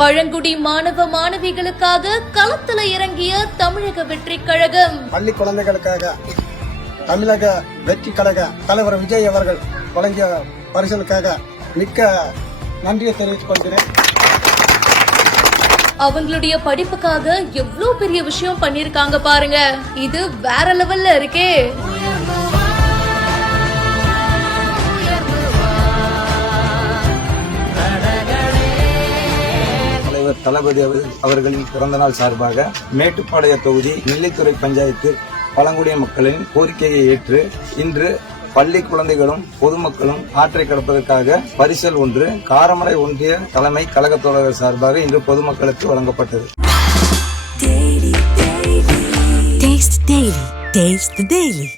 பழங்குடி மாணவ மாணவிகளுக்காக களத்துல இறங்கிய தமிழக வெற்றி கழகம். பள்ளி குழந்தைகளுக்காக தமிழக வெற்றி கழக தலைவர் விஜய் அவர்கள் வழங்கிய பரிசலுக்காக மிக்க நன்றியை தெரிவித்துக் கொள்கிறேன். அவங்களுடைய படிப்புக்காக எவ்வளவு பெரிய விஷயம் பண்ணிருக்காங்க பாருங்க. இது வேற லெவல்ல இருக்கே. தலைவர் தளபதி அவர்களின் பிறந்தநாள் சார்பாக மேட்டுப்பாளைய தொகுதி நெல்லித்துறை பஞ்சாயத்து பழங்குடிய மக்களின் கோரிக்கையை ஏற்று இன்று பள்ளி குழந்தைகளும் பொதுமக்களும் ஆற்றை கடப்பதற்காக பரிசல் ஒன்று காரமடை ஒன்றிய தலைமை கழக தோழர்கள் சார்பாக இன்று பொதுமக்களுக்கு வழங்கப்பட்டது. Taste the Daily.